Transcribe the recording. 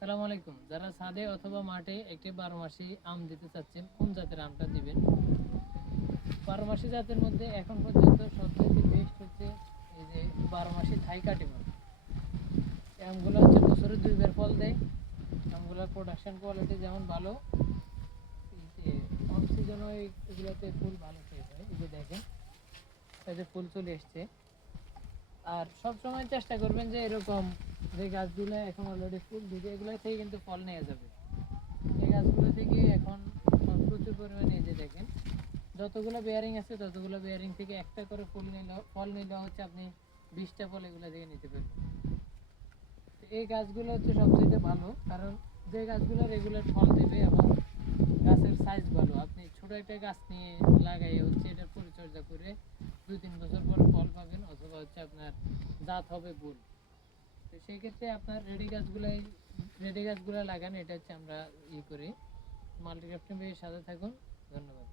সালাম আলাইকুম। যারা ছাদে অথবা মাঠে একটি 12 মাসি আম দিতে চাচ্ছেন, কোন জাতের আমটা দিবেন? 12 মাসি জাতের মধ্যে এখন পর্যন্ত সবচেয়ে বেস্ট হচ্ছে এই যে 12 মাসি থাই কাটিমন। এই আমগুলো হচ্ছে বছরে 2 বার ফল দেয়। আমগুলোর প্রোডাকশন কোয়ালিটি যেমন ভালো, এই যে অফ সিজনও এগুলোতে ফুল ভালো পেয়ে যায়। এই যে দেখেন, এই যে ফুল চলে এসছে। আর সব সময় চেষ্টা করবেন যে এরকম যে গাছগুলো এখন অলরেডি ফুল দিবে এগুলো থেকে কিন্তু ফল নেওয়া যাবে। এই গাছগুলো থেকে এখন প্রচুর পরিমাণে এই যে দেখেন যতগুলো বেয়ারিং আছে ততগুলো বেয়ারিং থেকে একটা করে ফল নিলে হচ্ছে আপনি 20টা ফল এগুলো থেকে নিতে পারবেন। তো এই গাছগুলো হচ্ছে সবচেয়ে ভালো, কারণ যে গাছগুলো রেগুলার ফল দেবে এবং গাছের সাইজ ভালো। আপনি ছোট একটা গাছ নিয়ে লাগাই হচ্ছে এটার পরিচর্যা করে 2-3 বছর পরে ফল পাবেন, অথবা হচ্ছে আপনার জাত হবে গুল। তো সেই ক্ষেত্রে আপনার রেডি গাছগুলাই লাগান। এটা হচ্ছে আমরা করি। মাল্টিক্রাফটিং পেজের সাথে থাকুন। ধন্যবাদ।